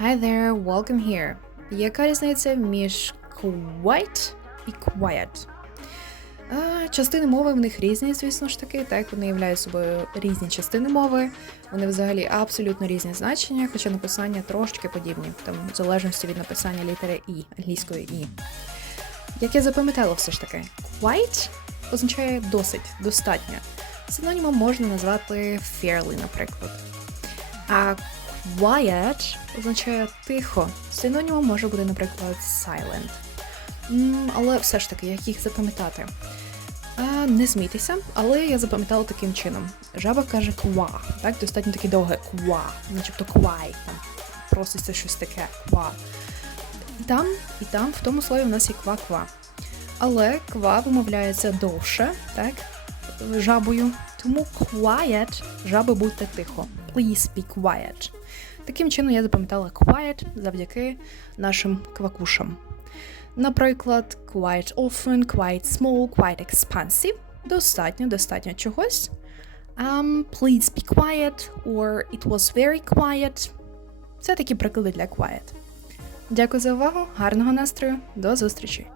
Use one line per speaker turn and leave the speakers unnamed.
Hi there, welcome here. Яка різниця між quite і quiet? А, частини мови в них різні, звісно ж таки, так вони являють собою різні частини мови. Вони взагалі абсолютно різні значення, хоча написання трошечки подібні, там в залежності від написання літери І, англійської І. Як я запам'ятала все ж таки, quite означає досить, достатньо. Синонімом можна назвати fairly, наприклад. А quiet означає тихо. Синонімом може бути, наприклад, silent. Але все ж таки, як їх запам'ятати? Не смійтеся, але я запам'ятала таким чином. Жаба каже ква, так, достатньо таке довге ква, начебто квай, там проситься щось таке ква. І там, і там, в тому слові, у нас є ква-ква. Але ква вимовляється довше, так, жабою. Тому quiet, жаби будьте тихо. Please be quiet. Таким чином я запам'ятала quiet завдяки нашим квакушам. Наприклад, quite often, quite small, quite expensive. Достатньо, достатньо чогось. Um, please be quiet, or it was very quiet. Це такі приклади для quiet. Дякую за увагу, гарного настрою, до зустрічі!